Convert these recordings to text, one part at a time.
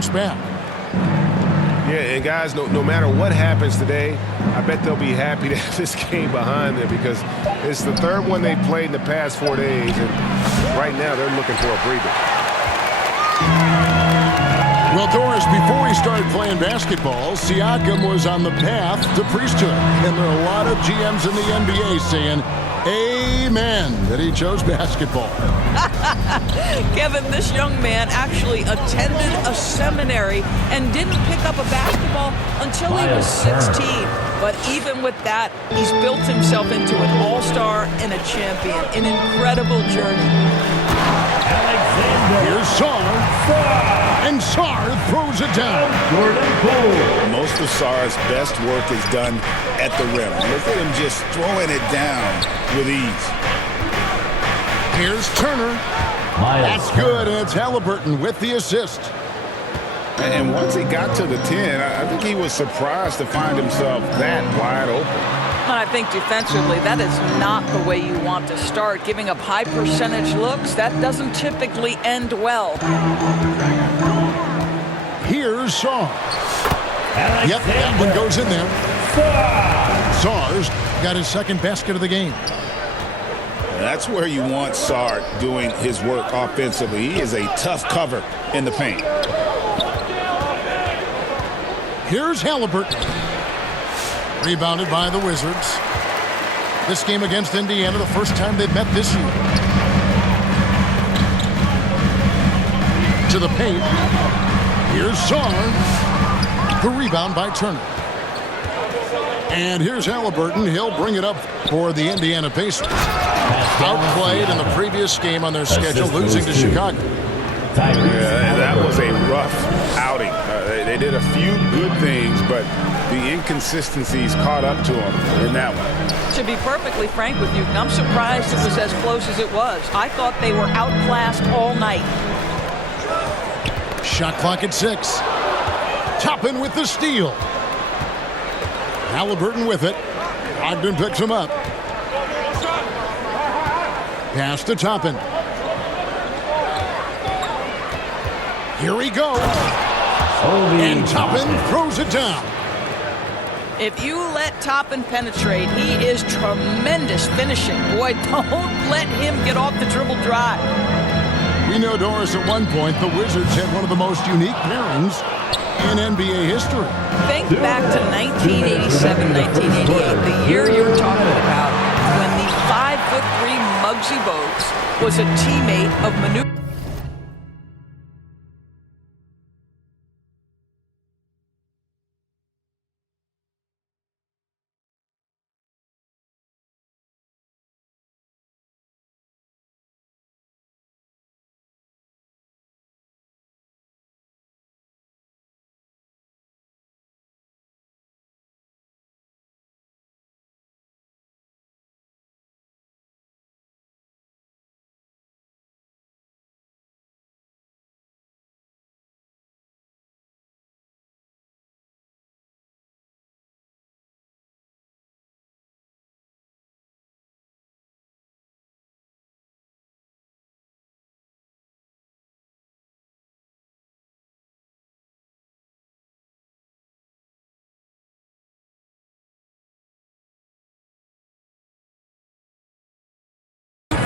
bounce back. Yeah, and guys, no matter what happens today, I bet they'll be happy to have this game behind them because it's the third one they've played in the past 4 days, and right now they're looking for a breather. Well, Doris, before he started playing basketball, Siakam was on the path to priesthood, and there are a lot of GMs in the NBA saying, amen, that he chose basketball. Kevin, this young man actually attended a seminary and didn't pick up a basketball until he was 16. But even with that, he's built himself into an all-star and a champion. An incredible journey. Here's Sarr. And Sarr throws it down. Most of Sarr's best work is done at the rim. Look at him just throwing it down with ease. Here's Turner. That's good, and it's Halliburton with the assist. And once he got to the 10, I think he was surprised to find himself that wide open. And I think defensively, that is not the way you want to start. Giving up high percentage looks, that doesn't typically end well. Here's Sarr. Yep, that one goes in there. Sarr's got his second basket of the game. That's where you want Sarr doing his work offensively. He is a tough cover in the paint. Here's Halliburton. Rebounded by the Wizards. This game against Indiana, the first time they've met this year. To the paint. Here's Sarr. The rebound by Turner. And here's Halliburton. He'll bring it up for the Indiana Pacers. Outplayed in the previous game on their schedule, losing to Chicago. Yeah, that was a rough outing. They did a few good things, but the inconsistencies caught up to them in that one. To be perfectly frank with you, I'm surprised it was as close as it was. I thought they were outclassed all night. Shot clock at 6. Toppin with the steal. Halliburton with it. Ogden picks him up. Pass to Toppin. Here he goes. And Toppin throws it down. If you let Toppin penetrate, he is tremendous finishing. Boy, don't let him get off the dribble drive. We know, Doris, at one point, the Wizards had one of the most unique pairings in NBA history. Think back to 1987, 1988, the year you're talking about, when the 5'3" Muggsy Bogues was a teammate of Manu.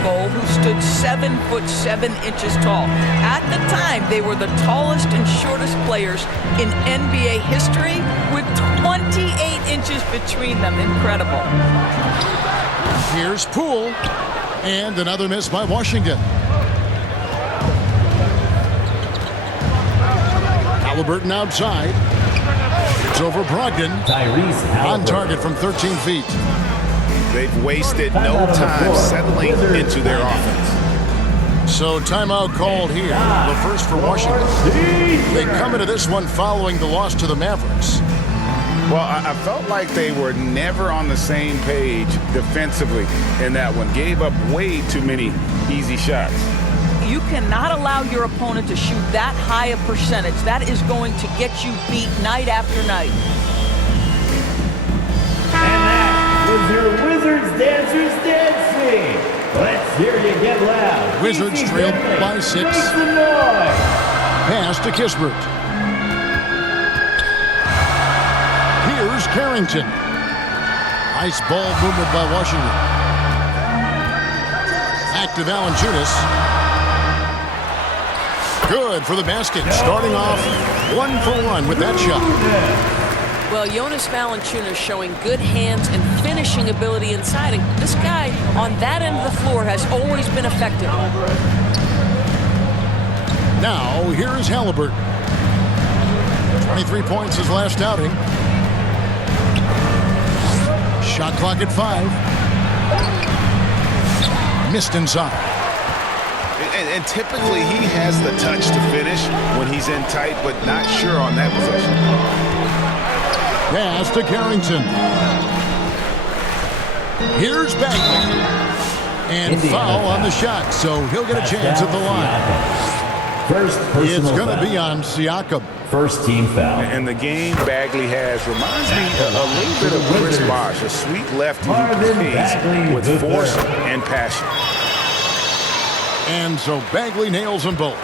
Who stood 7'7" tall. At the time, they were the tallest and shortest players in NBA history with 28 inches between them. Incredible. Here's Poole. And another miss by Washington. Halliburton outside. It's over Brogdon. On target from 13 feet. They've wasted no time settling into their offense. So timeout called here. The first for Washington. They come into this one following the loss to the Mavericks. Well, I felt like they were never on the same page defensively in that one. Gave up way too many easy shots. You cannot allow your opponent to shoot that high a percentage. That is going to get you beat night after night. Was your Wizards dancers dancing? Let's hear you get loud. Wizards trailed by 6. Pass to Kispert. Carrington. Nice ball movement by Washington. Back to Valanciunas. Good for the basket. Starting off 1 for 1 with that shot. Well, Jonas Valanciunas showing good hands and finishing ability inside. And this guy on that end of the floor has always been effective. Now, here is Halliburton. 23 points his last outing. Shot clock at 5. Missed inside. And typically he has the touch to finish when he's in tight, but not sure on that possession. Pass to Carrington. Here's Bagley. And foul on the shot, so he'll get a chance at the line. First It's personal going to foul. be on Siakam. First team foul. And the game Bagley has reminds me a little bit of Chris Bosh, a sweet lefty who Marvin plays Bagley with the force third. and passion. And so Bagley nails them both.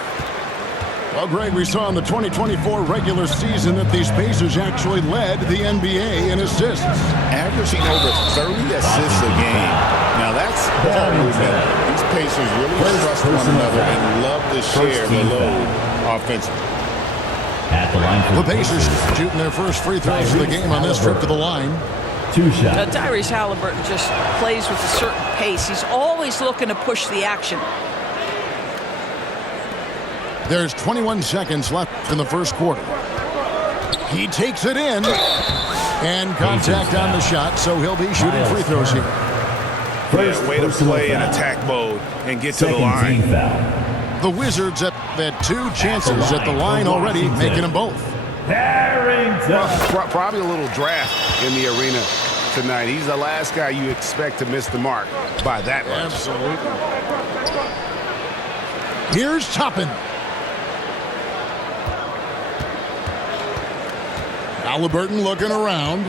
Well, Greg, we saw in the 2024 regular season that these Pacers actually led the NBA in assists. Averaging over 30 assists a game. Now that's ball movement. These Pacers really trust one another and love to share the load offensively. At the line for The Pacers shooting their first free throws of the game on this trip to the line. 2 shots. Tyrese Halliburton just plays with a certain pace. He's always looking to push the action. There's 21 seconds left in the first quarter. He takes it in. And contact on the shot, so he'll be shooting free throws here. First Yeah, way to personal play in foul. attack mode and get to the Second line. team foul. The Wizards have had 2 chances at the line already, making them both. Carrington. Probably a little draft in the arena tonight. He's the last guy you expect to miss the mark by that much. Absolutely. Here's Toppin. Halliburton looking around.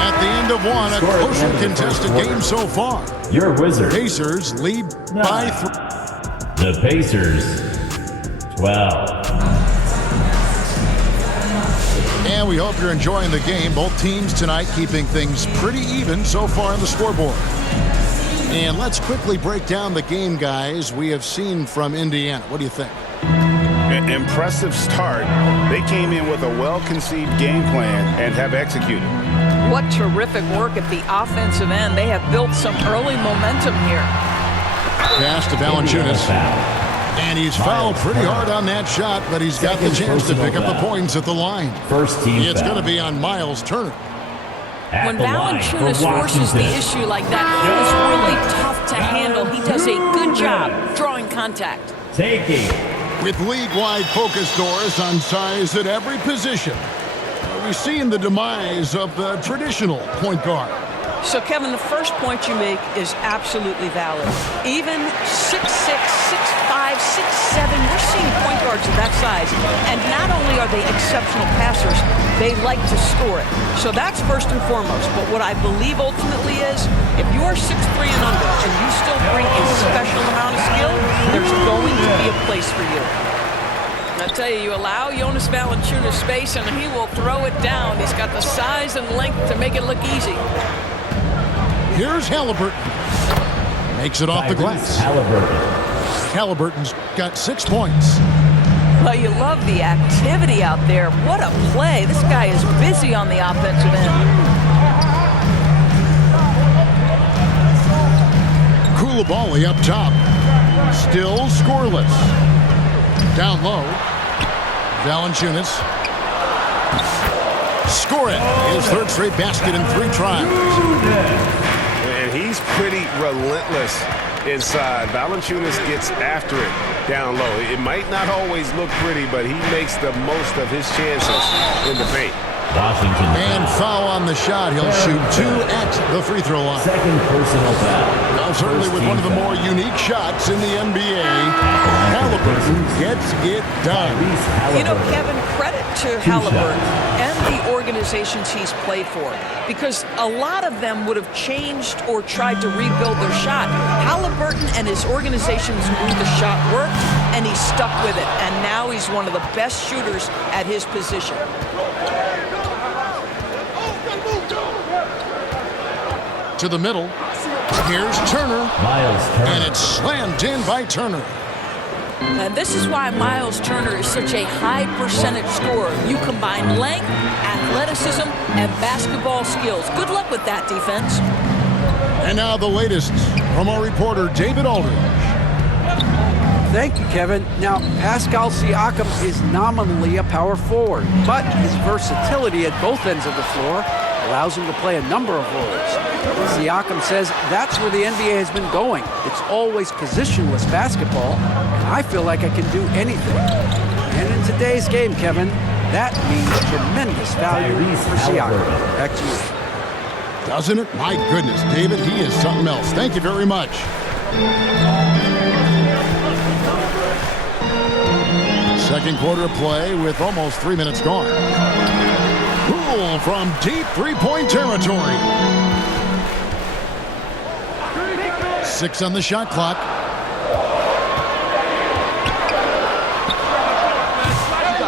At the end of one, a closer contested game so far. Your Wizards. Pacers lead by 3. The Pacers. 12. And we hope you're enjoying the game. Both teams tonight keeping things pretty even so far on the scoreboard. And let's quickly break down the game, guys, we have seen from Indiana. What do you think? Impressive start. They came in with a well-conceived game plan and have executed. What terrific work at the offensive end. They have built some early momentum here. Pass to Valanciunas. And he's fouled pretty hard on that shot, but he's got the chance to pick up the points at the line. First team It's foul. going to be on Miles Turner. At When the line Valanciunas for forces the Washington. issue like that, he is really tough to handle. He does a good job drawing contact. Taking. With league-wide focus, Doris, on size at every position, we've seen the demise of the traditional point guard. So, Kevin, the first point you make is absolutely valid. Even 6'6", 6'5", 6'7", we're seeing point guards of that size. And not only are they exceptional passers, they like to score it. So that's first and foremost. But what I believe ultimately is, if you're 6'3" and under and you still bring a special amount of skill, there's going to be a place for you. I tell you, you allow Jonas Valanciunas space and he will throw it down. He's got the size and length to make it look easy. Here's Halliburton. Makes it off the glass. Halliburton's got 6 points. Well, you love the activity out there. What a play. This guy is busy on the offensive end. Koulibaly up top. Still scoreless. Down low. Valanciunas. Score it. His third straight basket in 3 tries. And he's pretty relentless inside. Valanciunas gets after it down low. It might not always look pretty, but he makes the most of his chances in the paint. Washington. And foul on the shot. He'll shoot 2 at the free throw line. Second personal foul. Well, certainly with one of the more unique shots in the NBA, Halliburton gets it done. You know, Kevin, credit to Halliburton and the organizations he's played for, because a lot of them would have changed or tried to rebuild their shot. Halliburton and his organizations knew the shot worked, and he stuck with it. And now he's one of the best shooters at his position. To the middle. Here's Turner. Miles Turner. And it's slammed in by Turner. And this is why Miles Turner is such a high percentage scorer. You combine length, athleticism, and basketball skills. Good luck with that, defense. And now the latest from our reporter, David Aldridge. Thank you, Kevin. Now, Pascal Siakam is nominally a power forward, but his versatility at both ends of the floor allows him to play a number of roles. Siakam says that's where the NBA has been going. It's always positionless basketball, and I feel like I can do anything. And in today's game, Kevin, that means tremendous value for Siakam. Back to you. Doesn't it? My goodness, David, he is something else. Thank you very much. Second quarter of play with almost 3 minutes gone. Poole from deep three-point territory. 6 on the shot clock.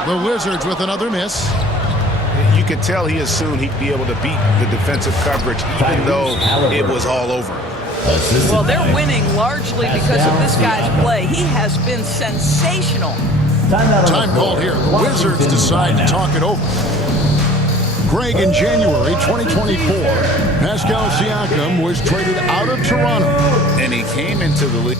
The Wizards with another miss. You could tell he assumed he'd be able to beat the defensive coverage, even though it was all over. Well, they're winning largely because of this guy's play. He has been sensational. Time called here. The Wizards decide to talk it over. Greg, in January 2024, Pascal Siakam was traded out of Toronto. And he came into the league.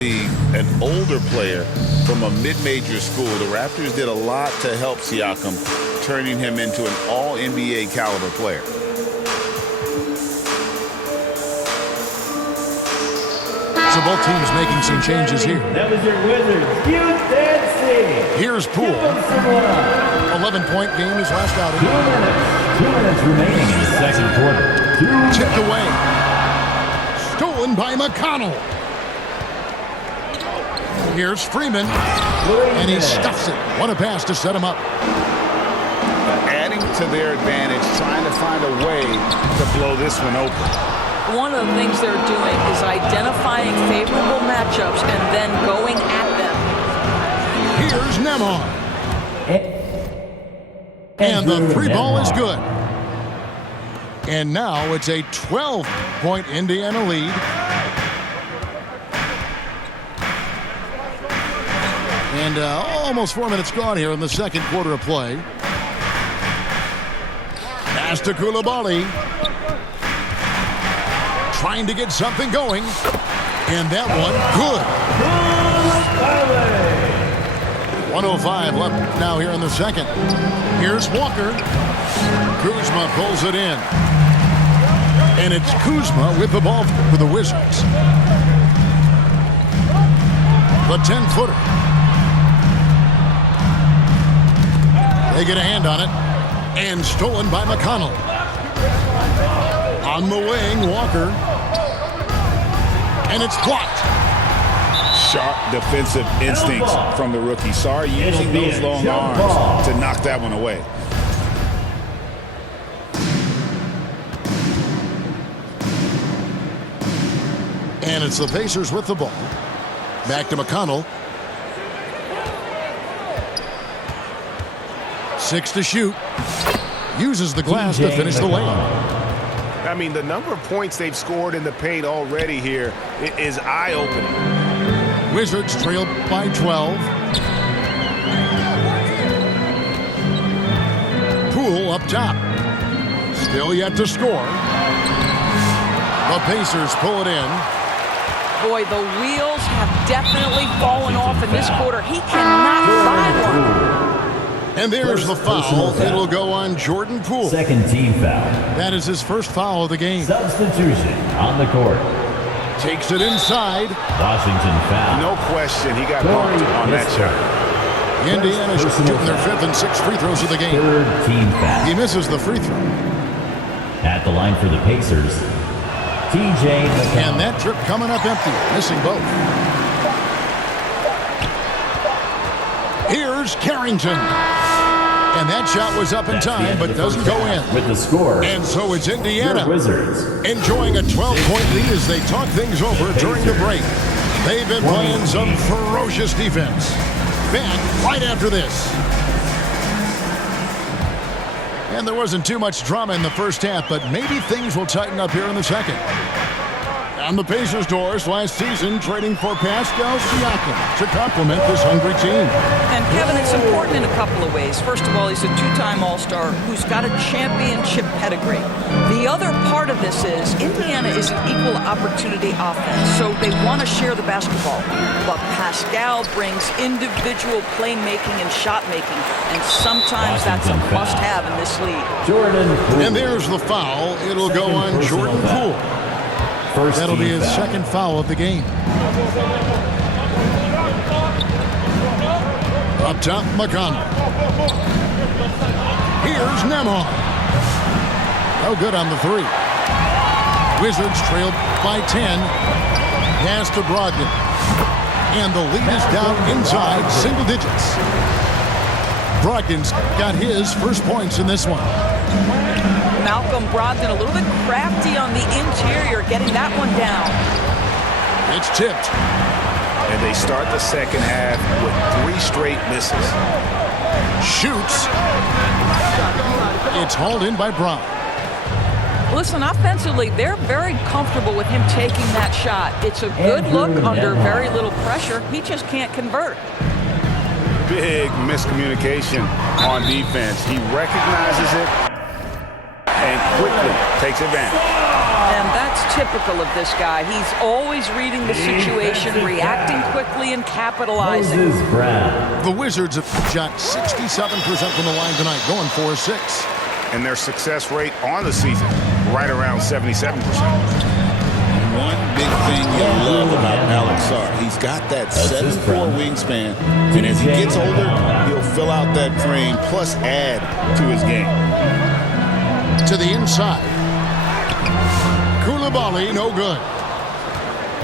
An older player from a mid-major school. The Raptors did a lot to help Siakam, turning him into an all-NBA caliber player. So both teams making some changes here. That was your Wizards. UNC. Here's Poole. 11-point game his last outing. 2 minutes remaining in the second quarter. Tipped away. Stolen by McConnell. Here's Freeman, and he stuffs it. What a pass to set him up. Adding to their advantage, trying to find a way to blow this one open. One of the things they're doing is identifying favorable matchups and then going at them. Here's Nembhard. And the three ball is good. And now it's a 12-point Indiana lead. And almost 4 minutes gone here in the second quarter of play. Pass to Coulibaly. Trying to get something going. And that one, good. 1:05 left now here in the second. Here's Walker. Kuzma pulls it in. And it's Kuzma with the ball for the Wizards. The 10-footer. They get a hand on it. And stolen by McConnell. On the wing, Walker. And it's blocked. Sharp defensive instincts from the rookie. Sorry, using those long arms to knock that one away. And it's the Pacers with the ball. Back to McConnell. 6 to shoot. Uses the glass to finish the lane. I mean, the number of points they've scored in the paint already here is eye-opening. Wizards trailed by 12. Poole up top. Still yet to score. The Pacers pull it in. Boy, the wheels have definitely fallen off in this quarter. He cannot find one. And there's the foul. It'll go on Jordan Poole. Second team foul. That is his first foul of the game. Substitution on the court. Takes it inside. Washington foul. No question, he got bumped on that shot. Indiana shooting their 5th and 6th free throws of the game. Third team foul. He misses the free throw. At the line for the Pacers, TJ McConnell. And that trip coming up empty. Missing both. Here's Here's Carrington. And that shot was up in That's the time, end of but the doesn't first go half. in. With the score, And so it's Indiana your Wizards. enjoying a 12-point lead as they talk things over during the break. They've been playing some ferocious defense. Back right after this. And there wasn't too much drama in the first half, but maybe things will tighten up here in the second. On the Pacers' doors last season, trading for Pascal Siakam to complement this hungry team. And Kevin, it's important in a couple of ways. First of all, he's a two-time All-Star who's got a championship pedigree. The other part of this is Indiana is an equal opportunity offense, so they want to share the basketball. But Pascal brings individual playmaking and shot making, and sometimes that's a must-have in this league. Jordan Poole. And there's the foul. It'll go on Jordan Poole. That'll be his second foul of the game. Up top, McConnell. Here's Nembhard. No good on the three. Wizards trailed by 10. Pass to Brogdon. And the lead is down inside single digits. Brogdon's got his first points in this one. Malcolm Brogdon a little bit crafty on the interior, getting that one down. It's tipped. And they start the second half with 3 straight misses. Shoots. It's hauled in by Brown. Listen, offensively, they're very comfortable with him taking that shot. It's a good look under very little pressure. He just can't convert. Big miscommunication on defense. He recognizes it and quickly takes advantage. And that's typical of this guy. He's always reading the situation, reacting quickly, and capitalizing. Moses Brown. The Wizards have shot 67% from the line tonight, going 4-6. And their success rate on the season, right around 77%. One big thing you love about Alex Sarr, he's got that 7'4" wingspan, and as he gets older, he'll fill out that frame, plus add to his game. To the inside. Coulibaly, no good.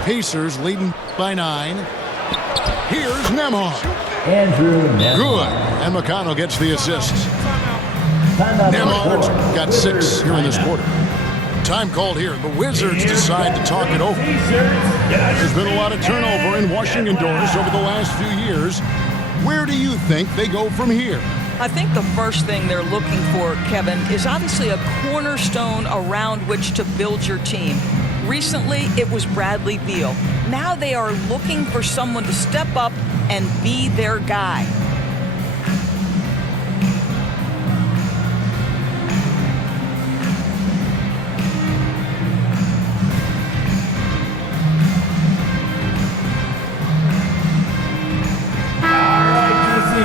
Pacers leading by 9. Here's Nembhard. Andrew Nembhard. Good. And McConnell gets the assist. Nembhard's got 6 here in this quarter. Time called here. The Wizards decide to talk it over. There's been a lot of turnover in Washington doors over the last few years. Where do you think they go from here? I think the first thing they're looking for, Kevin, is obviously a cornerstone around which to build your team. Recently, it was Bradley Beal. Now they are looking for someone to step up and be their guy.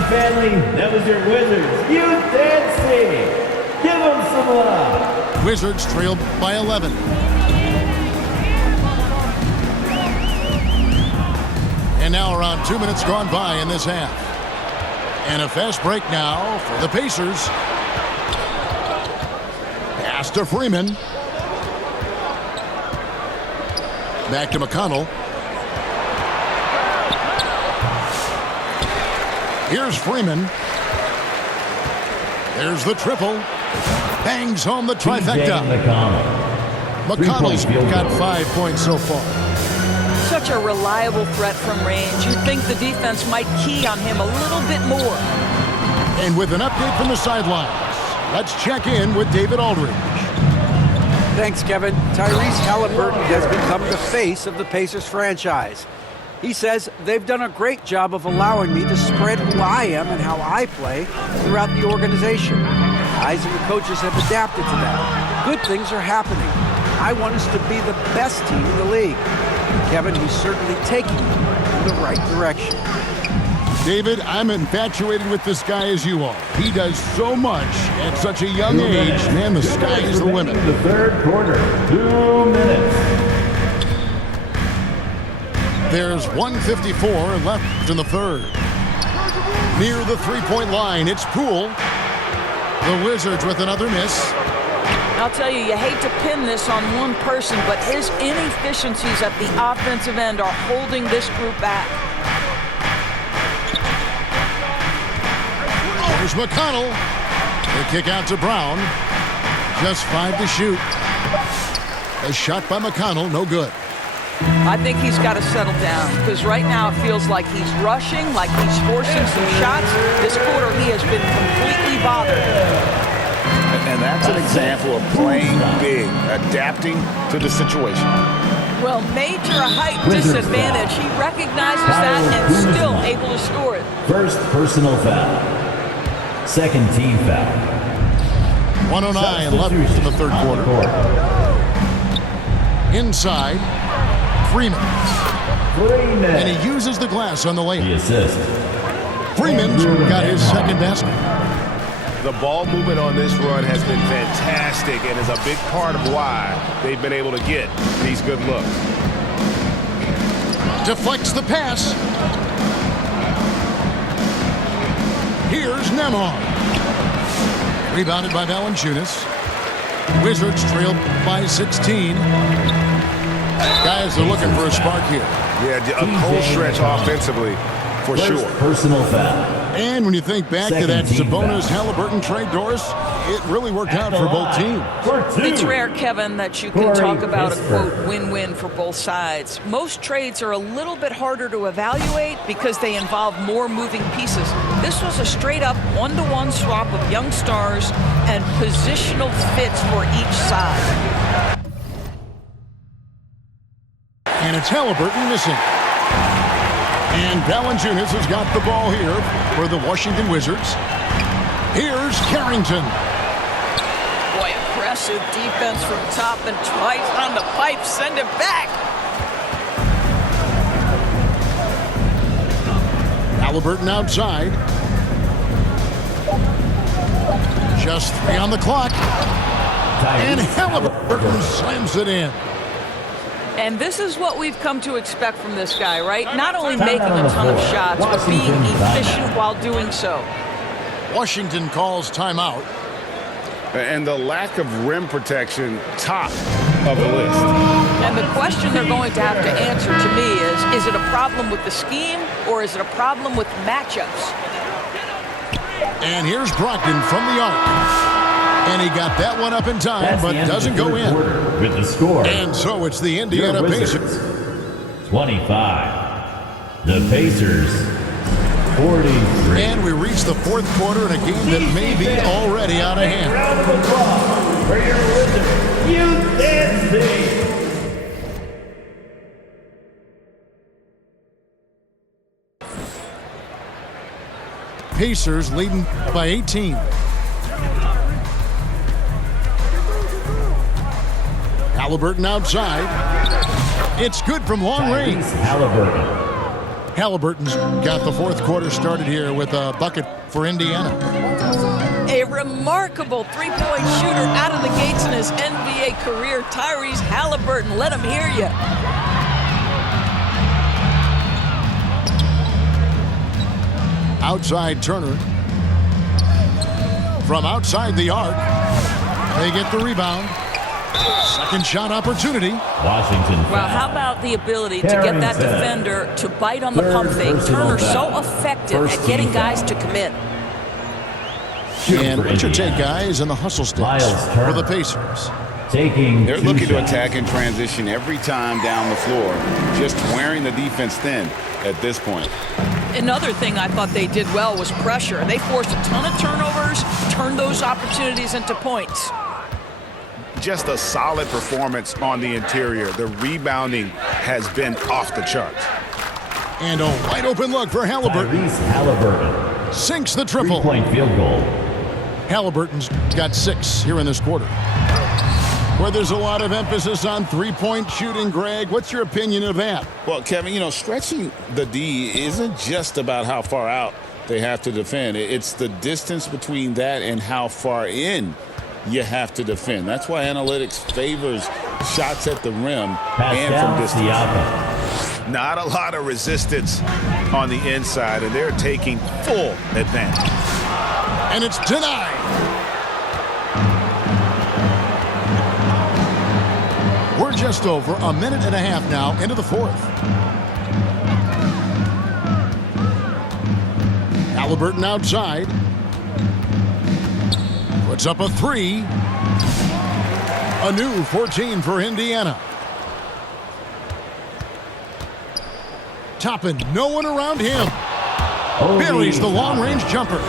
Family, that was your Wizards. You dancing. Give them some love. Wizards trailed by 11. And now around 2 minutes gone by in this half. And a fast break now for the Pacers. Pass to Freeman. Back to McConnell. Here's Freeman. There's the triple. Bangs home the trifecta. McConnell's got 5 points so far. Such a reliable threat from range. You'd think the defense might key on him a little bit more. And with an update from the sidelines, let's check in with David Aldridge. Thanks, Kevin. Tyrese Halliburton has become the face of the Pacers franchise. He says they've done a great job of allowing me to spread who I am and how I play throughout the organization. Guys and the coaches have adapted to that. Good things are happening. I want us to be the best team in the league. Kevin, he's certainly taking me in the right direction. David, I'm infatuated with this guy as you are. He does so much at such a young age. Man, the sky is the limit. The third quarter, 2 minutes. There's 1:54 left in the third. Near the three-point line, it's Poole. The Wizards with another miss. I'll tell you, you hate to pin this on one person, but his inefficiencies at the offensive end are holding this group back. Here's McConnell. The kick out to Brown. Just 5 to shoot. A shot by McConnell, no good. I think he's got to settle down because right now it feels like he's rushing, like he's forcing some shots. This quarter he has been completely bothered. And that's an example of playing big, adapting to the situation. Well, major height disadvantage. He recognizes that and still able to score it. First personal foul. Second team foul. 109 left in the third quarter. Inside, Freeman. And he uses the glass on the The layup. assist. Freeman's got his second basket. The ball movement on this run has been fantastic and is a big part of why they've been able to get these good looks. Deflects the pass. Here's Nembhard. Rebounded by Valanciunas. Wizards trail by 16. Guys are looking for a spark here. Yeah, a cold stretch offensively for sure. Personal foul. And when you think back to that Second team Sabonis foul. Halliburton trade, Doris, it really worked out for both teams. It's rare, Kevin, that you can talk about a, quote, win-win for both sides. Most trades are a little bit harder to evaluate because they involve more moving pieces. This was a straight-up one-to-one swap of young stars and positional fits for each side. And it's Halliburton missing. And Valanciunas has got the ball here for the Washington Wizards. Here's Carrington. Boy, impressive defense from top and twice on the pipe. Send it back. Halliburton outside. Just 3 on the clock. And Halliburton slams it in. And this is what we've come to expect from this guy, right? Not only making a ton of shots, but being efficient while doing so. Washington calls timeout. And the lack of rim protection, top of the list. And the question they're going to have to answer to me is it a problem with the scheme or is it a problem with matchups? And here's Brogdon from the arc. And he got that one up in time, but doesn't go in. With the score. And so it's the Indiana Pacers. 25. The Pacers. 43. And we reach the fourth quarter in a game that may be already out of hand. Round of applause for your Wizards. UNC. Pacers leading by 18. Halliburton outside. It's good from long range. Halliburton. Halliburton's got the fourth quarter started here with a bucket for Indiana. A remarkable three-point shooter out of the gates in his NBA career, Tyrese Halliburton. Let him hear you. Outside Turner. From outside the arc. They get the rebound. Second shot opportunity. Washington. Well, how about the ability to get that defender to bite on the pump fake? Turner's so effective at getting guys to commit. And Richard take guys in the hustle sticks for the Pacers. They're looking to attack in transition every time down the floor, just wearing the defense thin at this point. Another thing I thought they did well was pressure. They forced a ton of turnovers, turned those opportunities into points. Just a solid performance on the interior. The rebounding has been off the charts. And a wide open look for Halliburton. Tyrese Halliburton. Sinks the triple. Three-point field goal. Halliburton's got 6 here in this quarter. Where there's a lot of emphasis on three-point shooting, Greg. What's your opinion of that? Well, Kevin, stretching the D isn't just about how far out they have to defend. It's the distance between that and how far in you have to defend. That's why analytics favors shots at the rim and from distance. Siakam. Not a lot of resistance on the inside, and they're taking full advantage. And it's denied. We're just over a minute and a half now into the fourth. Halliburton outside. Puts up a 3. A new 14 for Indiana. Toppin, no one around him. Buries the long-range jumper.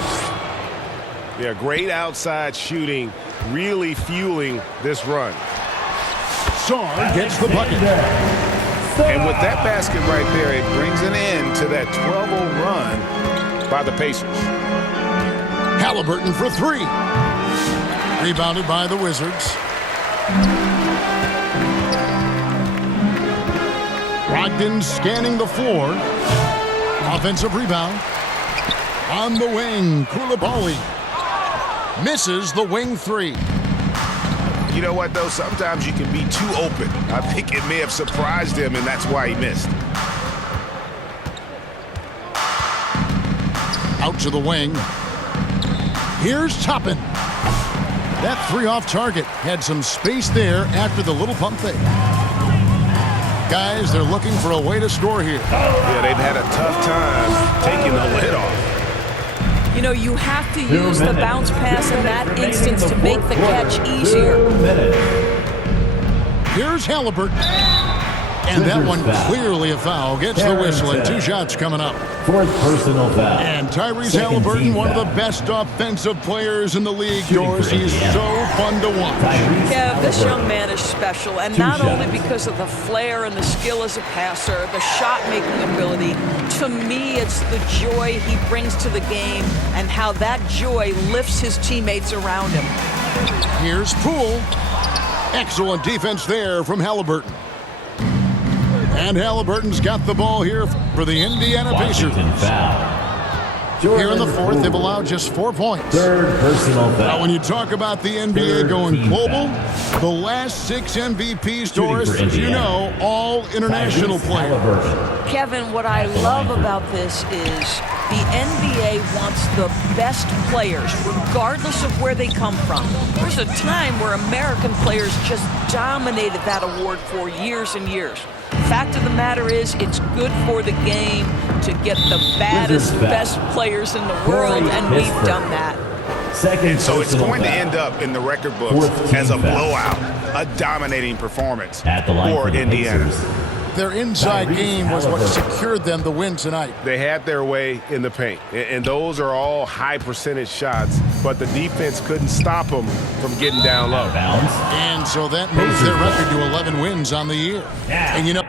Yeah, great outside shooting, really fueling this run. Sarr gets the bucket. And with that basket right there, it brings an end to that 12-0 run by the Pacers. Halliburton for 3. Rebounded by the Wizards. Brogdon scanning the floor. Offensive rebound. On the wing, Koulibaly. Misses the wing 3. You know what, though? Sometimes you can be too open. I think it may have surprised him, and that's why he missed. Out to the wing. Here's Toppin. That 3 off target. Had some space there after the little pump fake. Guys, they're looking for a way to score here. Yeah, they've had a tough time taking the lid off. You know, you have to use the bounce pass in that instance to make the catch easier. Here's Halliburton. And that one clearly a foul. Gets the whistle and 2 shots coming up. 4th personal foul. And Tyrese Halliburton, one of the best offensive players in the league. Yours, he's so fun to watch. Yeah, this young man is special, and not only because of the flair and the skill as a passer, the shot-making ability. To me, it's the joy he brings to the game and how that joy lifts his teammates around him. Here's Poole. Excellent defense there from Halliburton. And Halliburton's got the ball here for the Indiana Pacers. Here in the 4th, they've allowed just 4 points. 3rd personal foul. Now, when you talk about the NBA going global, the last 6 MVPs, Doris, as you know, all international players. Kevin, what I love about this is the NBA wants the best players, regardless of where they come from. There's a time where American players just dominated that award for years and years. Fact of the matter is, it's good for the game to get the baddest, best players in the world, and we've done that. And so it's going to end up in the record books as a blowout, a dominating performance for Indiana. Their inside game was what secured them the win tonight. They had their way in the paint, and those are all high percentage shots, but the defense couldn't stop them from getting down low. And so that moves their record to 11 wins on the year. And you know,